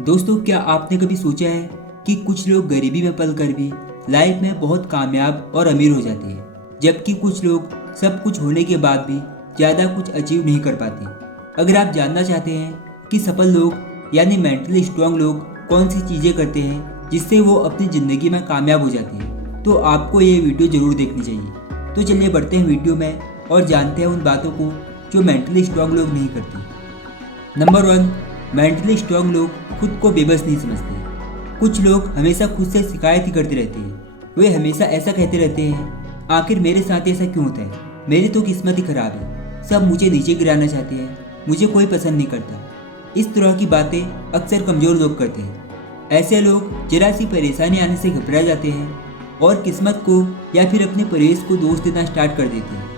दोस्तों, क्या आपने कभी सोचा है कि कुछ लोग गरीबी में पल कर भी लाइफ में बहुत कामयाब और अमीर हो जाते हैं, जबकि कुछ लोग सब कुछ होने के बाद भी ज़्यादा कुछ अचीव नहीं कर पाते। अगर आप जानना चाहते हैं कि सफल लोग यानी मेंटली स्ट्रांग लोग कौन सी चीज़ें करते हैं जिससे वो अपनी ज़िंदगी में कामयाब हो जाते हैं, तो आपको ये वीडियो ज़रूर देखनी चाहिए। तो चलिए बढ़ते हैं वीडियो में और जानते हैं उन बातों को जो मेंटली स्ट्रांग लोग नहीं करते। नंबर 1, मेंटली स्ट्रांग लोग खुद को बेबस नहीं समझते। कुछ लोग हमेशा खुद से शिकायत ही करते रहते हैं। वे हमेशा ऐसा कहते रहते हैं, आखिर मेरे साथ ऐसा क्यों होता है, मेरी तो किस्मत ही खराब है, सब मुझे नीचे गिराना चाहते हैं, मुझे कोई पसंद नहीं करता। इस तरह की बातें अक्सर कमज़ोर लोग करते हैं। ऐसे लोग जरा सी परेशानी आने से घबरा जाते हैं और किस्मत को या फिर अपने परिवेश को दोष देना स्टार्ट कर देते हैं।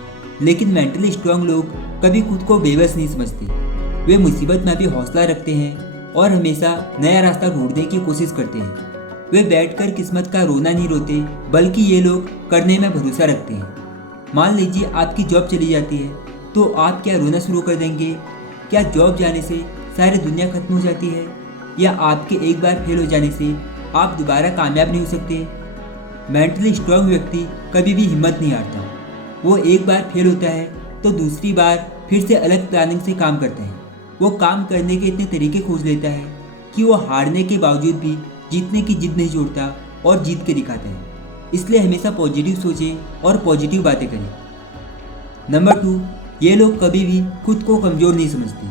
लेकिन मेंटली स्ट्रांग लोग कभी खुद को बेबस नहीं समझते। वे मुसीबत में भी हौसला रखते हैं और हमेशा नया रास्ता ढूंढने की कोशिश करते हैं। वे बैठकर किस्मत का रोना नहीं रोते, बल्कि ये लोग करने में भरोसा रखते हैं। मान लीजिए आपकी जॉब चली जाती है, तो आप क्या रोना शुरू कर देंगे? क्या जॉब जाने से सारी दुनिया खत्म हो जाती है, या आपके एक बार फेल हो जाने से आप दोबारा कामयाब नहीं हो सकते? मेंटली स्ट्रांग व्यक्ति कभी भी हिम्मत नहीं हारता। वो एक बार फेल होता है तो दूसरी बार फिर से अलग प्लानिंग से काम करता है। वो काम करने के इतने तरीके खोज लेता है कि वो हारने के बावजूद भी जीतने की जिद नहीं छोड़ता और जीत के दिखाता है। इसलिए हमेशा पॉजिटिव सोचें और पॉजिटिव बातें करें। नंबर 2, ये लोग कभी भी खुद को कमज़ोर नहीं समझते।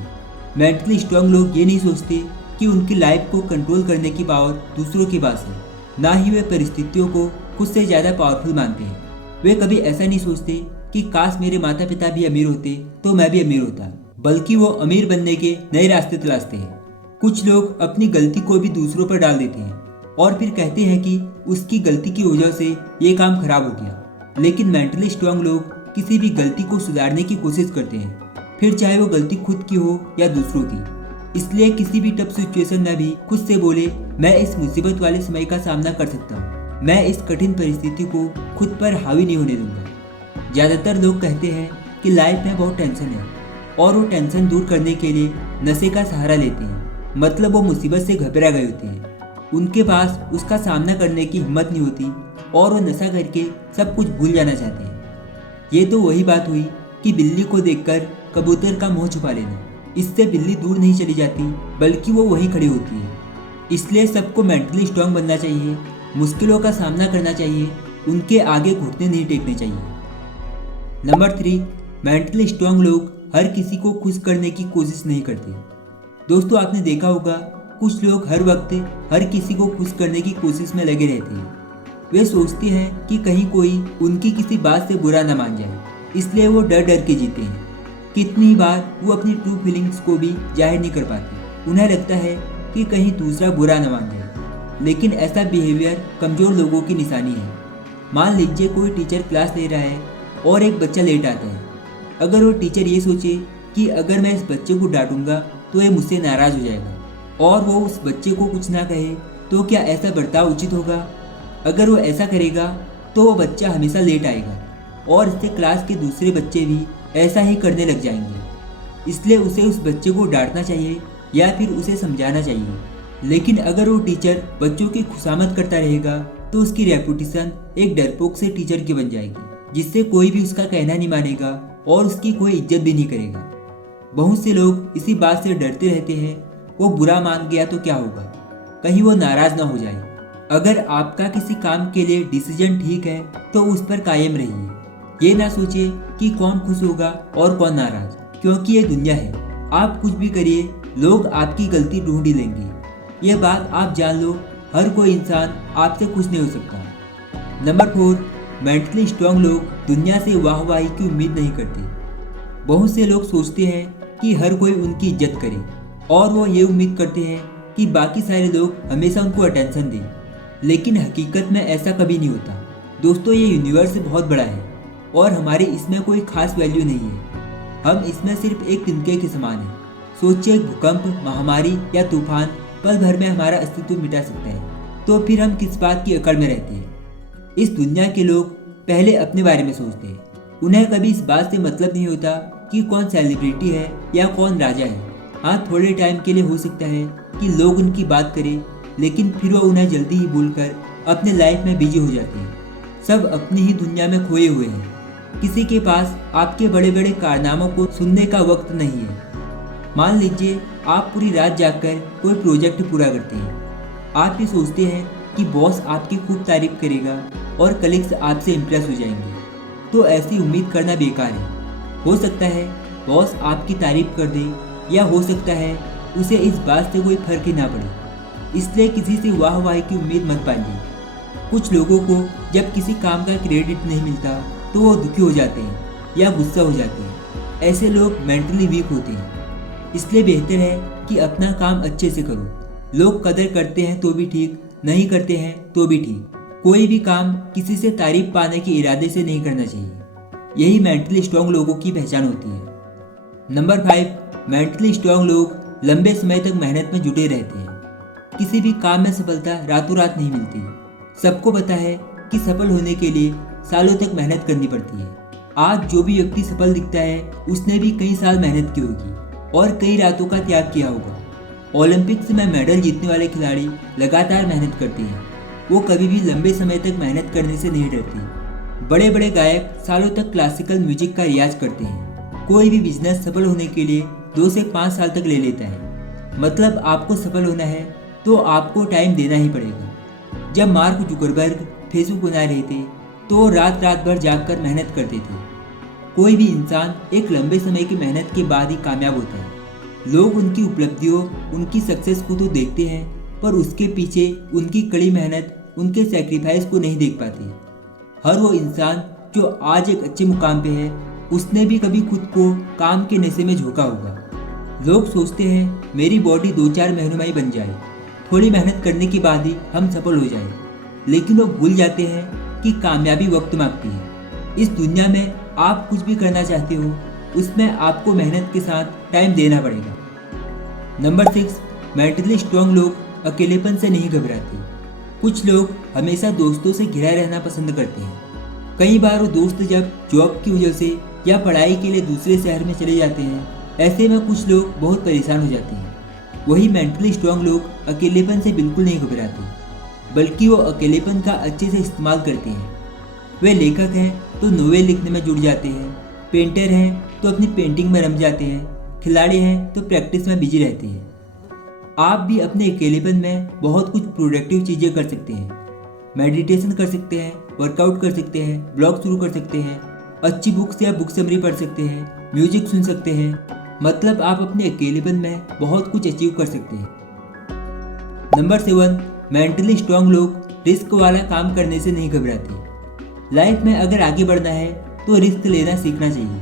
मेंटली स्ट्रांग लोग ये नहीं सोचते कि उनकी लाइफ को कंट्रोल करने की पावर दूसरों के पास है। ना ही वे परिस्थितियों को खुद से ज़्यादा पावरफुल मानते हैं। वे कभी ऐसा नहीं सोचते कि काश मेरे माता पिता भी अमीर होते तो मैं भी अमीर होता, बल्कि वो अमीर बनने के नए रास्ते तलाशते हैं। कुछ लोग अपनी गलती को भी दूसरों पर डाल देते हैं और फिर कहते हैं कि उसकी गलती की वजह से ये काम खराब हो गया। लेकिन मेंटली स्ट्रांग लोग किसी भी गलती को सुधारने की कोशिश करते हैं, फिर चाहे वो गलती खुद की हो या दूसरों की। इसलिए किसी भी टफ सिचुएशन में भी खुद से बोले, मैं इस मुसीबत वाले समय का सामना कर सकता हूँ, मैं इस कठिन परिस्थिति को खुद पर हावी नहीं होने दूंगा। ज़्यादातर लोग कहते हैं कि लाइफ में बहुत टेंशन है और वो टेंशन दूर करने के लिए नशे का सहारा लेते हैं। मतलब वो मुसीबत से घबरा गए होते हैं, उनके पास उसका सामना करने की हिम्मत नहीं होती और वो नशा करके सब कुछ भूल जाना चाहते हैं। ये तो वही बात हुई कि बिल्ली को देखकर कबूतर का मुंह छुपा लेना। इससे बिल्ली दूर नहीं चली जाती, बल्कि वो वहीं खड़ी होती है। इसलिए सबको मेंटली स्ट्रांग बनना चाहिए, मुश्किलों का सामना करना चाहिए, उनके आगे घुटने नहीं टेकने चाहिए। नंबर 3, मेंटली स्ट्रांग लोग हर किसी को खुश करने की कोशिश नहीं करते। दोस्तों, आपने देखा होगा कुछ लोग हर वक्त हर किसी को खुश करने की कोशिश में लगे रहते हैं। वे सोचते हैं कि कहीं कोई उनकी किसी बात से बुरा न मान जाए, इसलिए वो डर डर के जीते हैं। कितनी बार वो अपनी ट्रू फीलिंग्स को भी जाहिर नहीं कर पाते। उन्हें लगता है कि कहीं दूसरा बुरा न मान जाए। लेकिन ऐसा बिहेवियर कमज़ोर लोगों की निशानी है। मान लीजिए कोई टीचर क्लास ले रहा है और एक बच्चा लेट आता है। अगर वो टीचर ये सोचे कि अगर मैं इस बच्चे को डांटूंगा तो ये मुझसे नाराज़ हो जाएगा और वो उस बच्चे को कुछ ना कहे, तो क्या ऐसा बर्ताव उचित होगा? अगर वो ऐसा करेगा तो वो बच्चा हमेशा लेट आएगा और इससे क्लास के दूसरे बच्चे भी ऐसा ही करने लग जाएंगे। इसलिए उसे उस बच्चे को डांटना चाहिए या फिर उसे समझाना चाहिए। लेकिन अगर वो टीचर बच्चों की खुशामद करता रहेगा तो उसकी रेपुटेशन एक डरपोक से टीचर की बन जाएगी, जिससे कोई भी उसका कहना नहीं मानेगा और उसकी कोई इज्जत भी नहीं करेगा। बहुत से लोग इसी बात से डरते रहते हैं, वो बुरा मान गया तो क्या होगा, कहीं वो नाराज ना हो जाए। अगर आपका किसी काम के लिए डिसीजन ठीक है तो उस पर कायम रहिए। ये ना सोचिए कि कौन खुश होगा और कौन नाराज, क्योंकि ये दुनिया है। आप कुछ भी करिए, लोग आपकी गलती ढूंढ ही लेंगे। ये बात आप जान लो, हर कोई इंसान आपसे खुश नहीं हो सकता। नंबर 4, मेंटली स्ट्रांग लोग दुनिया से वाहवाही की उम्मीद नहीं करते। बहुत से लोग सोचते हैं कि हर कोई उनकी इज्जत करे और वो ये उम्मीद करते हैं कि बाकी सारे लोग हमेशा उनको अटेंशन दें। लेकिन हकीकत में ऐसा कभी नहीं होता। दोस्तों, ये यूनिवर्स बहुत बड़ा है और हमारी इसमें कोई खास वैल्यू नहीं है। हम इसमें सिर्फ एक तिनके के समान हैं। सोचिए, भूकंप, महामारी या तूफान पल भर में हमारा अस्तित्व मिटा सकता है, तो फिर हम किस बात की अकड़ में रहते हैं? इस दुनिया के लोग पहले अपने बारे में सोचते हैं। उन्हें कभी इस बात से मतलब नहीं होता कि कौन सेलिब्रिटी है या कौन राजा है। हाँ, थोड़े टाइम के लिए हो सकता है कि लोग उनकी बात करें, लेकिन फिर वो उन्हें जल्दी ही भूलकर अपने लाइफ में बिजी हो जाते हैं। सब अपनी ही दुनिया में खोए हुए हैं। किसी के पास आपके बड़े बड़े कारनामों को सुनने का वक्त नहीं है। मान लीजिए आप पूरी रात जागकर कोई प्रोजेक्ट पूरा करते हैं। आप ये सोचते हैं कि बॉस आपकी खूब तारीफ करेगा और कलीग्स आपसे इम्प्रेस हो जाएंगे, तो ऐसी उम्मीद करना बेकार है। हो सकता है बॉस आपकी तारीफ कर दे, या हो सकता है उसे इस बात से कोई फर्क ही ना पड़े। इसलिए किसी से वाह वाह की उम्मीद मत पालिए। कुछ लोगों को जब किसी काम का क्रेडिट नहीं मिलता तो वो दुखी हो जाते हैं या गुस्सा हो जाते हैं। ऐसे लोग मेंटली वीक होते हैं। इसलिए बेहतर है कि अपना काम अच्छे से करो। लोग कदर करते हैं तो भी ठीक, नहीं करते हैं तो भी ठीक। कोई भी काम किसी से तारीफ पाने के इरादे से नहीं करना चाहिए। यही मेंटली स्ट्रांग लोगों की पहचान होती है। नंबर 5, मेंटली स्ट्रांग लोग लंबे समय तक मेहनत में जुटे रहते हैं। किसी भी काम में सफलता रातों रात नहीं मिलती। सबको पता है कि सफल होने के लिए सालों तक मेहनत करनी पड़ती है। आज जो भी व्यक्ति सफल दिखता है उसने भी कई साल मेहनत की होगी और कई रातों का त्याग किया होगा। ओलंपिक्स में मेडल जीतने वाले खिलाड़ी लगातार मेहनत करते हैं। वो कभी भी लंबे समय तक मेहनत करने से नहीं डरते। बड़े बड़े गायक सालों तक क्लासिकल म्यूजिक का रियाज करते हैं। कोई भी बिजनेस सफल होने के लिए 2 से 5 साल तक ले लेता है। मतलब आपको सफल होना है तो आपको टाइम देना ही पड़ेगा। जब मार्क जुकरबर्ग फेसबुक बना रहे थे तो रात रात भर जागकर मेहनत करते थे। कोई भी इंसान एक लंबे समय की मेहनत के बाद ही कामयाब होता है। लोग उनकी उपलब्धियों, उनकी सक्सेस को तो देखते हैं, पर उसके पीछे उनकी कड़ी मेहनत, उनके सेक्रीफाइस को नहीं देख पाते। हर वो इंसान जो आज एक अच्छे मुकाम पे है, उसने भी कभी खुद को काम के नशे में झोंका होगा। लोग सोचते हैं मेरी बॉडी 2-4 महीनों में ही बन जाए, थोड़ी मेहनत करने के बाद ही हम सफल हो जाए। लेकिन वो भूल जाते हैं कि कामयाबी वक्त मांगती है। इस दुनिया में आप कुछ भी करना चाहते हो, उसमें आपको मेहनत के साथ टाइम देना पड़ेगा। नंबर 6, मेंटली स्ट्रांग लोग अकेलेपन से नहीं घबराते। कुछ लोग हमेशा दोस्तों से घिरा रहना पसंद करते हैं। कई बार वो दोस्त जब जॉब की वजह से या पढ़ाई के लिए दूसरे शहर में चले जाते हैं, ऐसे में कुछ लोग बहुत परेशान हो जाते हैं। वही मेंटली स्ट्रांग लोग अकेलेपन से बिल्कुल नहीं घबराते, बल्कि वो अकेलेपन का अच्छे से इस्तेमाल करते हैं। वे लेखक हैं तो नोवेल लिखने में जुड़ जाते हैं, पेंटर हैं तो अपनी पेंटिंग में रम जाते हैं, खिलाड़ी हैं तो प्रैक्टिस में बिजी रहते हैं। आप भी अपने अकेलेपन में बहुत कुछ प्रोडक्टिव चीज़ें कर सकते हैं। मेडिटेशन कर सकते हैं, वर्कआउट कर सकते हैं, ब्लॉग शुरू कर सकते हैं, अच्छी बुक्स या बुक समरी पढ़ सकते हैं, म्यूजिक सुन सकते हैं। मतलब आप अपने अकेलेपन में बहुत कुछ अचीव कर सकते हैं। नंबर 7, मेंटली स्ट्रांग लोग रिस्क वाला काम करने से नहीं घबराते। लाइफ में अगर आगे बढ़ना है तो रिस्क लेना सीखना चाहिए,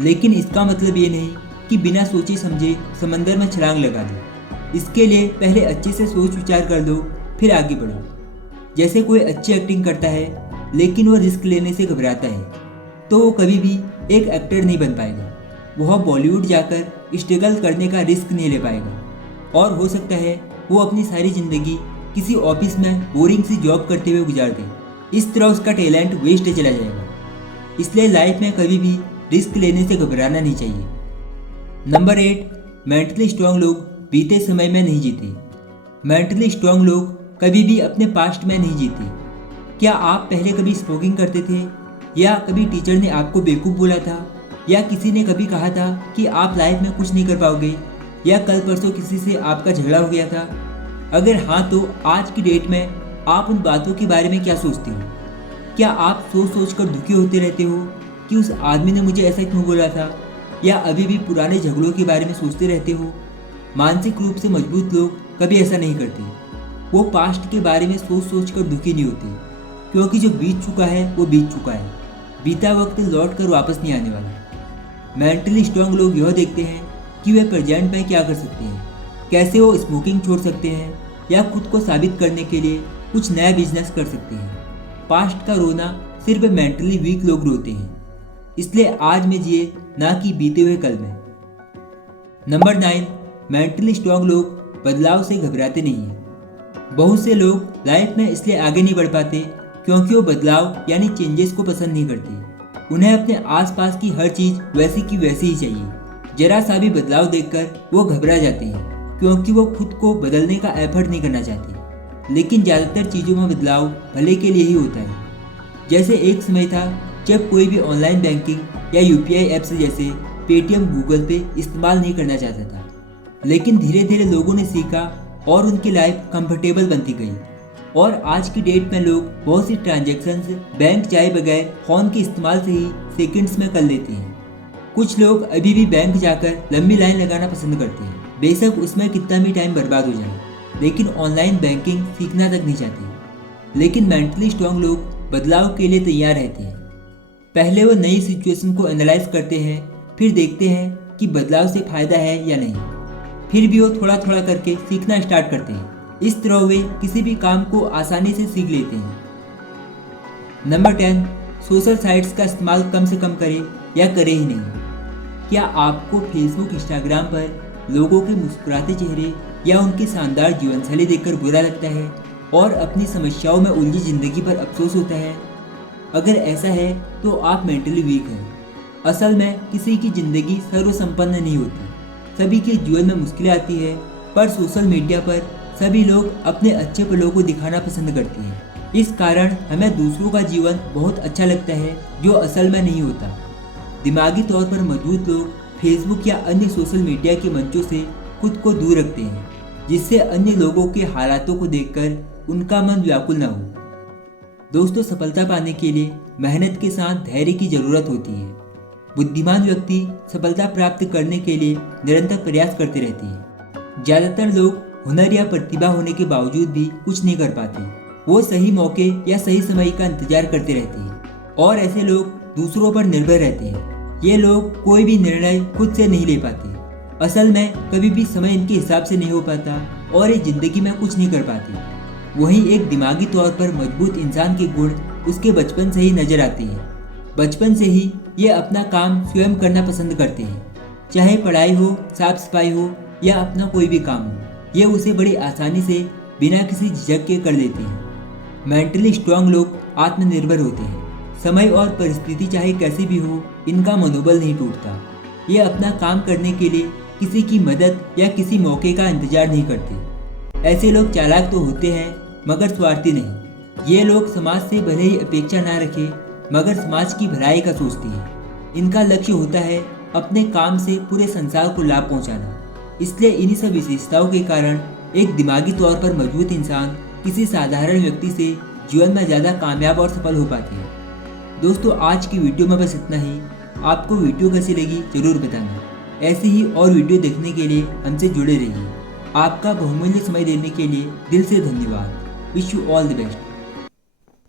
लेकिन इसका मतलब ये नहीं कि बिना सोचे समझे समंदर में छलांग लगा दो। इसके लिए पहले अच्छे से सोच विचार कर लो, फिर आगे बढ़ो। जैसे कोई अच्छी एक्टिंग करता है लेकिन वो रिस्क लेने से घबराता है, तो वो कभी भी एक एक्टर नहीं बन पाएगा। वह बॉलीवुड जाकर स्ट्रगल करने का रिस्क नहीं ले पाएगा, और हो सकता है वो अपनी सारी ज़िंदगी किसी ऑफिस में बोरिंग सी जॉब करते हुए गुजार दे। इस तरह उसका टैलेंट वेस्ट चला जाएगा। इसलिए लाइफ में कभी भी रिस्क लेने से घबराना नहीं चाहिए। नंबर 8, मेंटली स्ट्रांग लोग बीते समय में नहीं जीते। मेंटली स्ट्रांग लोग कभी भी अपने पास्ट में नहीं जीते। क्या आप पहले कभी स्मोकिंग करते थे, या कभी टीचर ने आपको बेवकूफ़ बोला था, या किसी ने कभी कहा था कि आप लाइफ में कुछ नहीं कर पाओगे, या कल परसों किसी से आपका झगड़ा हो गया था? अगर हाँ, तो आज की डेट में आप उन बातों के बारे में क्या सोचते हो? क्या आप सोच सोच कर दुखी होते रहते हो कि उस आदमी ने मुझे ऐसा क्यों बोला था, या अभी भी पुराने झगड़ों के बारे में सोचते रहते हो? मानसिक रूप से मजबूत लोग कभी ऐसा नहीं करते। वो पास्ट के बारे में सोच सोच कर दुखी नहीं होते, क्योंकि जो बीत चुका है वो बीत चुका है। बीता वक्त लौट कर वापस नहीं आने वाला। मेंटली स्ट्रांग लोग यह देखते हैं कि वे प्रेजेंट में क्या कर सकते हैं, कैसे वो स्मोकिंग छोड़ सकते हैं, या खुद को साबित करने के लिए कुछ नया बिजनेस कर सकते हैं। पास्ट का रोना सिर्फ मेंटली वीक लोग रोते हैं। इसलिए आज में जिए, ना कि बीते हुए कल में। नंबर 9, मेंटली स्ट्रांग लोग बदलाव से घबराते नहीं हैं। बहुत से लोग लाइफ में इसलिए आगे नहीं बढ़ पाते क्योंकि वो बदलाव यानी चेंजेस को पसंद नहीं करते। उन्हें अपने आसपास की हर चीज़ वैसी की वैसी ही चाहिए। जरा सा भी बदलाव देखकर वो घबरा जाते हैं। क्योंकि वो खुद को बदलने का एफर्ट नहीं करना चाहते। लेकिन ज़्यादातर चीज़ों में बदलाव भले के लिए ही होता है। जैसे एक समय था जब कोई भी ऑनलाइन बैंकिंग या यूपीआई ऐप्स जैसे पेटीएम, गूगल पे इस्तेमाल नहीं करना चाहता था। लेकिन धीरे धीरे लोगों ने सीखा और उनकी लाइफ कंफर्टेबल बनती गई। और आज की डेट में लोग बहुत सी ट्रांजैक्शंस बैंक जाए बगैर फ़ोन के इस्तेमाल से ही सेकंड्स में कर लेते हैं। कुछ लोग अभी भी बैंक जाकर लंबी लाइन लगाना पसंद करते हैं, बेशक उसमें कितना भी टाइम बर्बाद हो जाए, लेकिन ऑनलाइन बैंकिंग सीखना तक नहीं चाहते। लेकिन मेंटली स्ट्रांग लोग बदलाव के लिए तैयार रहते हैं। पहले वो नई सिचुएशन को एनालाइज करते हैं, फिर देखते हैं कि बदलाव से फ़ायदा है या नहीं, फिर भी वो थोड़ा थोड़ा करके सीखना स्टार्ट करते हैं। इस तरह वे किसी भी काम को आसानी से सीख लेते हैं। नंबर 10, सोशल साइट्स का इस्तेमाल कम से कम करें या करें ही नहीं। क्या आपको फेसबुक, इंस्टाग्राम पर लोगों के मुस्कुराते चेहरे या उनकी शानदार जीवनशैली देखकर बुरा लगता है और अपनी समस्याओं में उलझी जिंदगी पर अफसोस होता है? अगर ऐसा है तो आप मेंटली वीक हैं। असल में किसी की ज़िंदगी सर्वसंपन्न नहीं होती, सभी के जीवन में मुश्किलें आती है, पर सोशल मीडिया पर सभी लोग अपने अच्छे पलों को दिखाना पसंद करते हैं। इस कारण हमें दूसरों का जीवन बहुत अच्छा लगता है जो असल में नहीं होता। दिमागी तौर पर मजबूत लोग फेसबुक या अन्य सोशल मीडिया के मंचों से खुद को दूर रखते हैं, जिससे अन्य लोगों के हालातों को देखकर उनका मन व्याकुल न हो। दोस्तों, सफलता पाने के लिए मेहनत के साथ धैर्य की जरूरत होती है। बुद्धिमान व्यक्ति सफलता प्राप्त करने के लिए निरंतर प्रयास करते रहते हैं। ज़्यादातर लोग हुनर या प्रतिभा होने के बावजूद भी कुछ नहीं कर पाते। वो सही मौके या सही समय का इंतजार करते रहते हैं और ऐसे लोग दूसरों पर निर्भर रहते हैं। ये लोग कोई भी निर्णय खुद से नहीं ले पाते। असल में कभी भी समय इनके हिसाब से नहीं हो पाता और ये जिंदगी में कुछ नहीं कर पाते। वहीं एक दिमागी तौर पर मजबूत इंसान के गुण उसके बचपन से ही नजर आते हैं। बचपन से ही ये अपना काम स्वयं करना पसंद करते हैं, चाहे पढ़ाई हो, साफ सफाई हो या अपना कोई भी काम हो। ये उसे बड़ी आसानी से बिना किसी झिझक के कर लेते हैं। मेंटली स्ट्रांग लोग आत्मनिर्भर होते हैं। समय और परिस्थिति चाहे कैसी भी हो, इनका मनोबल नहीं टूटता। ये अपना काम करने के लिए किसी की मदद या किसी मौके का इंतजार नहीं करते। ऐसे लोग चालाक तो होते हैं मगर स्वार्थी नहीं। ये लोग समाज से भले ही अपेक्षा ना रखें मगर समाज की भलाई का सोचते हैं। इनका लक्ष्य होता है अपने काम से पूरे संसार को लाभ पहुंचाना। इसलिए इन्हीं सब विशेषताओं के कारण एक दिमागी तौर पर मजबूत इंसान किसी साधारण व्यक्ति से जीवन में ज़्यादा कामयाब और सफल हो पाते हैं। दोस्तों, आज की वीडियो में बस इतना ही। आपको वीडियो कैसी लगी जरूर बताना। ऐसे ही और वीडियो देखने के लिए हमसे जुड़े रहिए। आपका बहुमूल्य समय देने के लिए दिल से धन्यवाद। Wish you all the best.